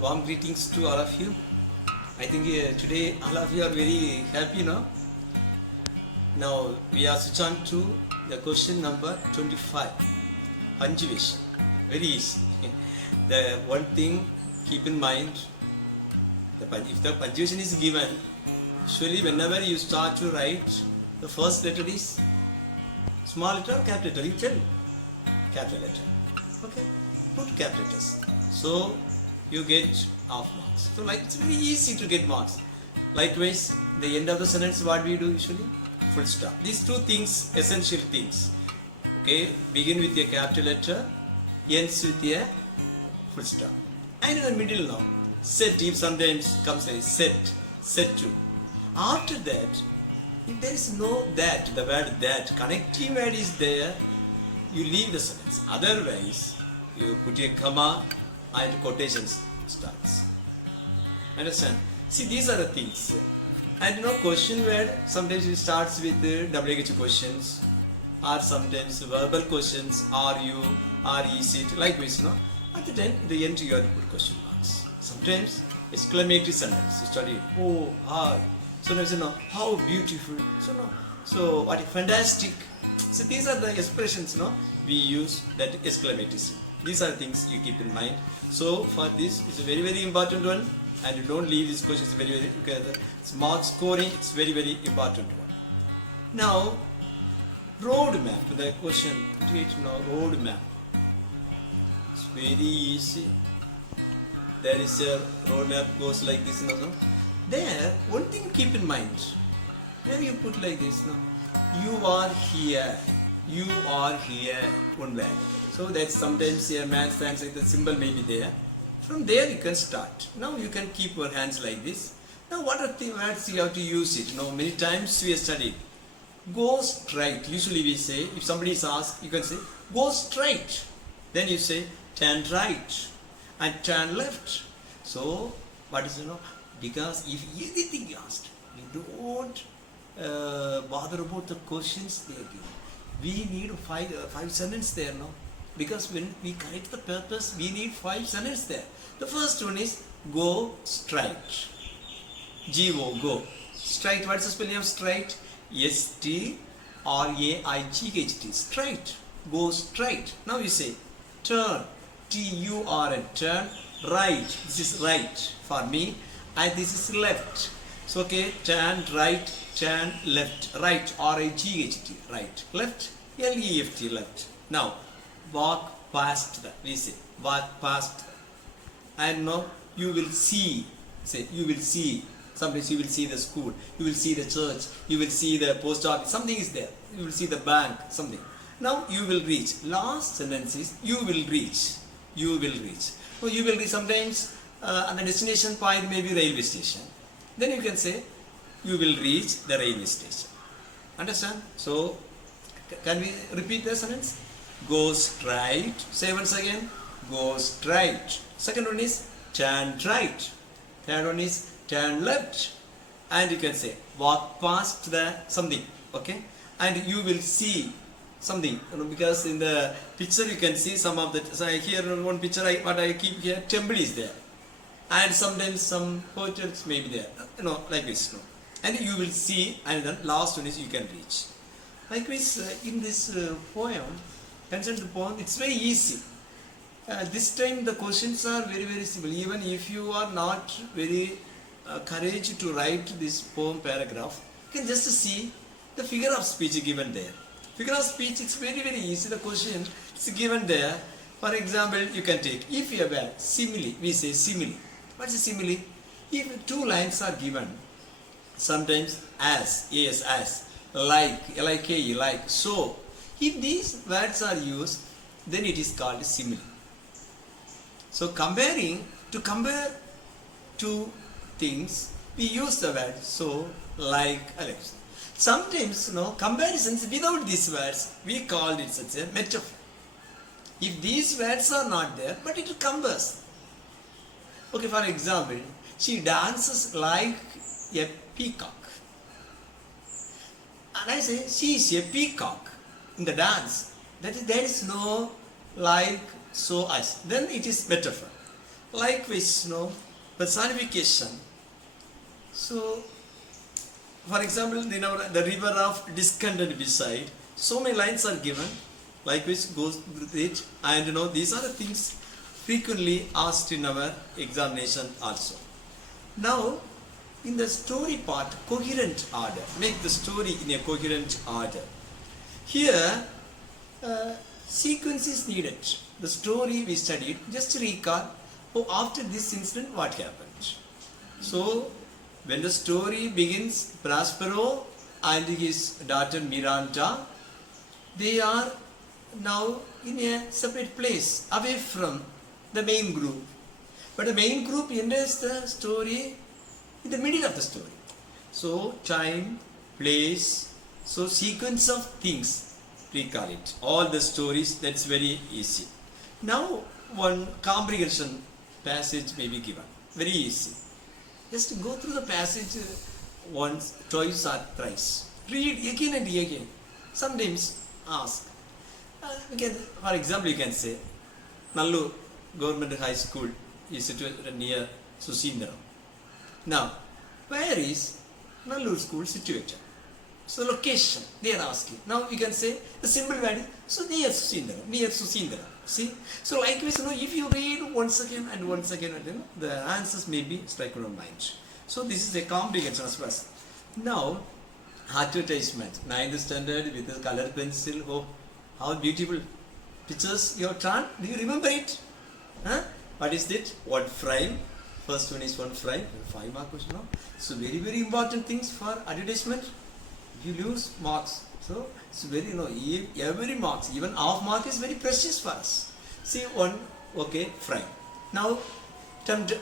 Warm greetings to all of you. I think today all of you are very happy now. Now we are switch on to the question number 25. Punctuation. Very easy. The one thing keep in mind, if the punctuation is given, usually whenever you start to write, the first letter is small letter or capital letter. You tell capital letter. Okay, put capital letters. So you get half marks. So like it's very easy to get marks. Likewise, the end of the sentence, what we do usually? Full stop. These two things, essential things. Okay, begin with a capital letter, ends with a full stop. And in the middle now, set, if sometimes comes a set to. After that, if there is no that, the word that, connecting word is there, you leave the sentence. Otherwise, you put a comma and quotations starts. Understand? See, these are the things. And question word, sometimes it starts with WH questions, or sometimes verbal questions, are you, is it, likewise, at the end you have to put question marks. Sometimes exclamatory sentence, you study, oh, hard. Sometimes, how beautiful. So what a fantastic. So these are the expressions, we use that exclamatory symbol. These are things you keep in mind. So for this, it's a very, very important one, and you don't leave this question. It's very, very, okay, mark scoring, it's very, very important one. Now, road map, the question, road map. It's very easy. There is a road map goes like this, There, one thing keep in mind. Maybe you put like this, you are here, one word. So that sometimes a man's hands like the symbol may be there. From there you can start. Now you can keep your hands like this. Now what are the words you have to use it? Many times we have studied. Go straight. Usually we say, if somebody is asked, you can say, go straight. Then you say, turn right and turn left. So, what is, because if anything asked, we don't bother about the questions they are given. We need five sentences there, because when we correct the purpose, we need 5 sentences there. The first one is go straight. G-O, go. Straight, what is the spelling of straight? S-T-R-A-I-G-H-T. Straight. Go straight. Now you say turn. T-U-R-N. Turn. Right. This is right for me. And this is left. So okay, turn right, turn left. Right. R-I-G-H-T. Right. Left. L-E-F-T. Left. Now, walk past that. We say, walk past that. And now you will see. Say, you will see. Sometimes you will see the school, you will see the church, you will see the post office, something is there. You will see the bank, something. Now you will reach. Last sentence is, you will reach. You will reach. So you will reach sometimes and the destination point may be railway station. Then you can say, you will reach the railway station. Understand? So, can we repeat the sentence? Go straight. Say once again. Go straight. Second one is turn right. Third one is turn left. And you can say walk past the something. Okay? And you will see something. Because in the picture you can see some of the. So here one picture what I keep here, temple is there. And sometimes some hotels may be there. Like this. And you will see, and then last one is you can reach. Likewise, in this poem, consider the poem, it's very easy. This time the questions are very, very simple. Even if you are not very courage to write this poem paragraph, you can just see the figure of speech given there. Figure of speech, it's very, very easy. The question is given there. For example, you can take, if you have a simile, we say simile. What's a simile? If 2 lines are given, sometimes as, like, L-I-K-E, like, so. If these words are used, then it is called simile. So to compare 2 things, we use the word so, like, Alex. Sometimes, comparisons without these words, we call it such a metaphor. If these words are not there, but it compares. Okay, for example, she dances like a peacock. And I say, she is a peacock in the dance. That is, there is no like, so, as. Then it is metaphor. Likewise, personification. So, for example, the river of discontent beside, so many lines are given. Likewise, goes with it, and these are the things frequently asked in our examination also. Now, in the story part, coherent order. Make the story in a coherent order. Here, sequence is needed. The story we studied, just to recall, after this incident, what happened. So, when the story begins, Prospero and his daughter Miranda, they are now in a separate place, away from the main group. But the main group enters the story in the middle of the story. So, time, place, so sequence of things, recall it. All the stories, that's very easy. Now, one comprehension passage may be given. Very easy. Just go through the passage once, twice or thrice. Read again and again. Sometimes ask. For example, you can say, Nallur Government High School is situated near Susindram. Now, where is Nallur School situated? So, location, they are asking. Now, we can say the simple word is, so near Susindram. See? So, likewise, if you read once again and once again, the answers may be struck on your mind. So, this is a comprehension as well. Now, advertisement, 9th standard with a color pencil. Oh, how beautiful pictures you have drawn. Do you remember it? Huh? What is it? One frame. First one is one frame. 5 mark question. No? So, very, very important things for advertisement. You lose marks. So, it's very, every marks, even half mark is very precious for us. See, one, okay, frame. Now,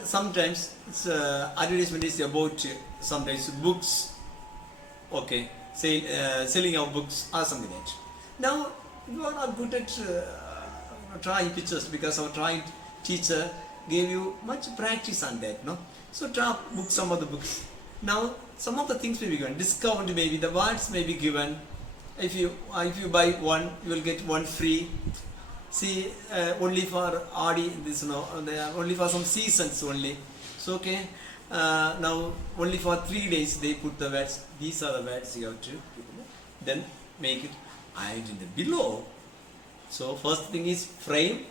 sometimes it's, advertisement is about sometimes books, okay, selling of books or something like that. Now, you are not good at drawing pictures because our drawing teacher gave you much practice on that, no? So, draw books, some of the books. Now, some of the things may be given. Discount maybe, the words may be given. If you buy one, you will get one free. See, only for Adi, they are only for some seasons only. So, okay, now only for 3 days they put the words. These are the words you have to then make it. And in the below, so first thing is frame,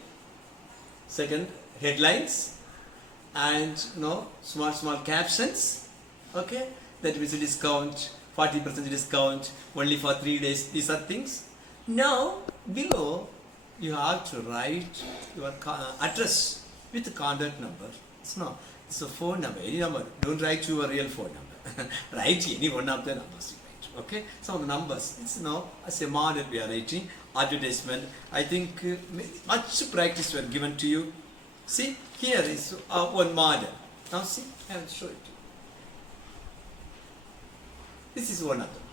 second headlines, and small captions. Okay, that means a discount, 40% discount, only for 3 days. These are things. Now below you have to write your address with the contact number. It's a phone number, any number. Don't write your real phone number. Write any one of the numbers. Okay, some of the numbers. It's as a model we are writing advertisement. I think much practice were given to you. See, here is one model. Now see, I will show it to you. This is one of them.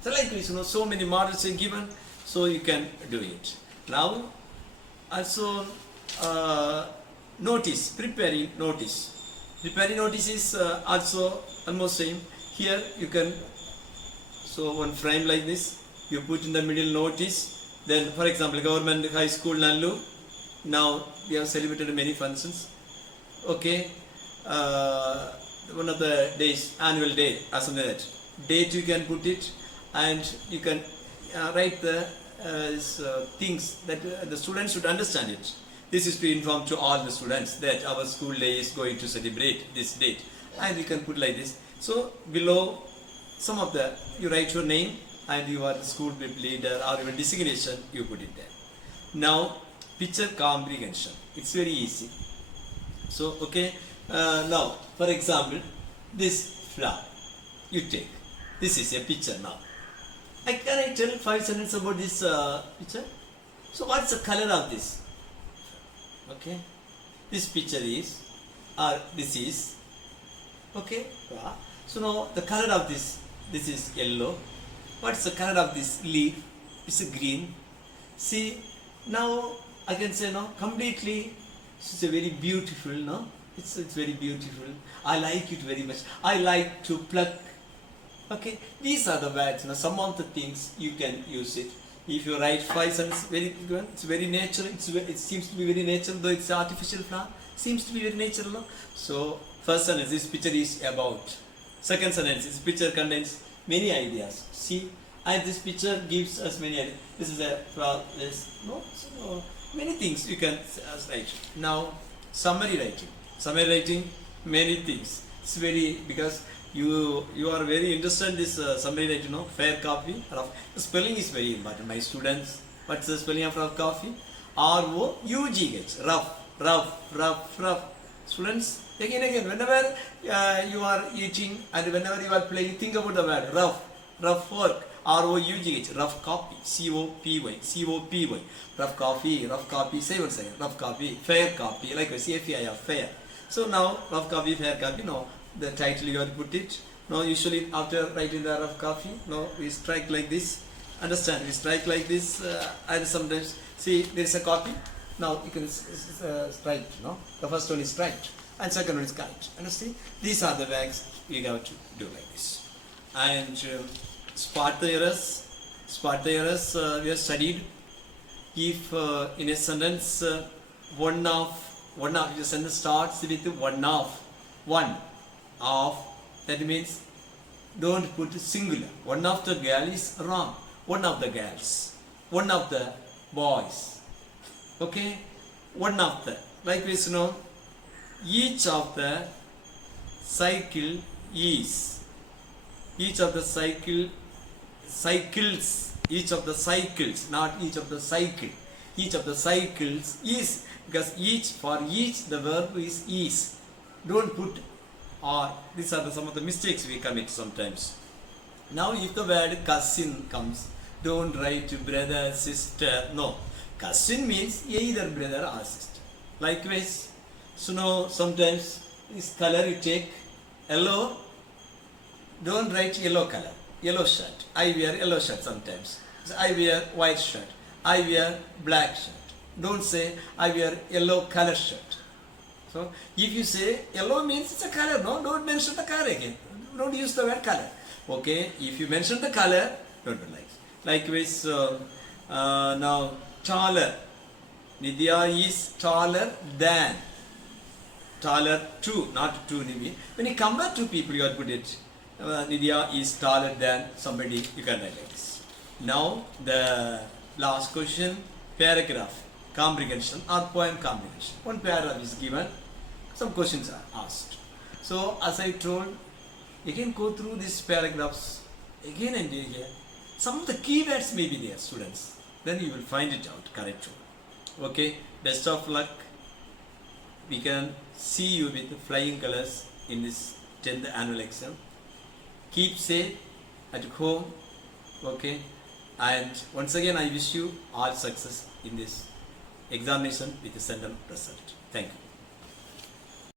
So like this, so many models are given, so you can do it. Now, also notice, preparing notice. Preparing notice is also almost same. Here you can, so one frame like this, you put in the middle notice. Then, for example, Government High School Nallur. Now we have celebrated many functions. Okay, one of the days, annual day, or something like that. Date you can put it, and you can write the things that the students should understand it. This is to inform to all the students that our school day is going to celebrate this date, and you can put like this. So below, some of the, you write your name and you are the school leader or even designation, you put it there. Now picture comprehension, it's very easy. So okay, now for example, this flower you take. This is a picture now. Can I tell 5 sentences about this picture? So what's the color of this? Okay, this picture is, or this is, okay. So now the color of this is yellow. What's the color of this leaf? It's a green. See, now I can say completely. It's a very beautiful. It's very beautiful. I like it very much. I like to pluck. Okay, these are the words. Some of the things you can use it. If you write 5 sentences, very good. It's very natural. It seems to be very natural, though it's artificial flower. Seems to be very natural. So first sentence, this picture is about. Second sentence, this picture contains many ideas. See, and this picture gives us many ideas. This is a so many things you can write. Now summary writing. Summary writing, many things. It's very because you are very interested in this summary writing. Fair copy. Rough. The spelling is very important. My students, what's the spelling of rough copy? R-O-U-G-H. Rough. Students, again, whenever you are eating and whenever you are playing, think about the word rough work. R-O-U-G-H, rough copy, C-O-P-Y, rough copy, say once again, rough copy, fair copy, like C-F-A-I-R, fair. So now, rough copy, fair copy, no, the title you have to put it. No, usually after writing the rough copy, no, we strike like this. Understand? We strike like this, and sometimes, see, there is a copy. Now you can strike, no? The first one is straight, and second one is correct. Understand? These are the ways we have to do like this. And spot the errors. We have studied. If in a sentence, one of, if the sentence starts with one of, that means don't put singular. One of the girl is wrong. One of the girls, one of the boys, okay, one of the, like this, each of the cycle is, each of the cycles, not each of the cycle, each of the cycles is, because for each the verb is, don't put or. These are some of the mistakes we commit sometimes. Now if the word cousin comes, don't write brother, sister, no. Cousin means either brother or sister. Likewise, so now sometimes this color you take, yellow, don't write yellow color, yellow shirt. I wear yellow shirt sometimes. So I wear white shirt. I wear black shirt. Don't say I wear yellow color shirt. So if you say yellow means it's a color, no, don't mention the color again. Don't use the word color. Okay, if you mention the color, don't do like. Likewise, now taller. Nidya is taller than. Taller to, not to Nidhi. When you compare two people, you have to put it. Nidya is taller than somebody. You can write like this. Now the last question, paragraph comprehension or poem comprehension. One paragraph is given. Some questions are asked. So as I told, you can go through these paragraphs again and again. Some of the keywords may be there, students. Then you will find it out correct. Okay, best of luck. We can see you with flying colors in this 10th annual exam. Keep safe at home. Okay, and once again I wish you all success in this examination with the center result. Thank you.